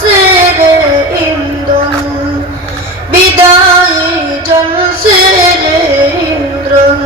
জলসের ইন্দ্রন বিদায় জলসের ইন্দ্রন।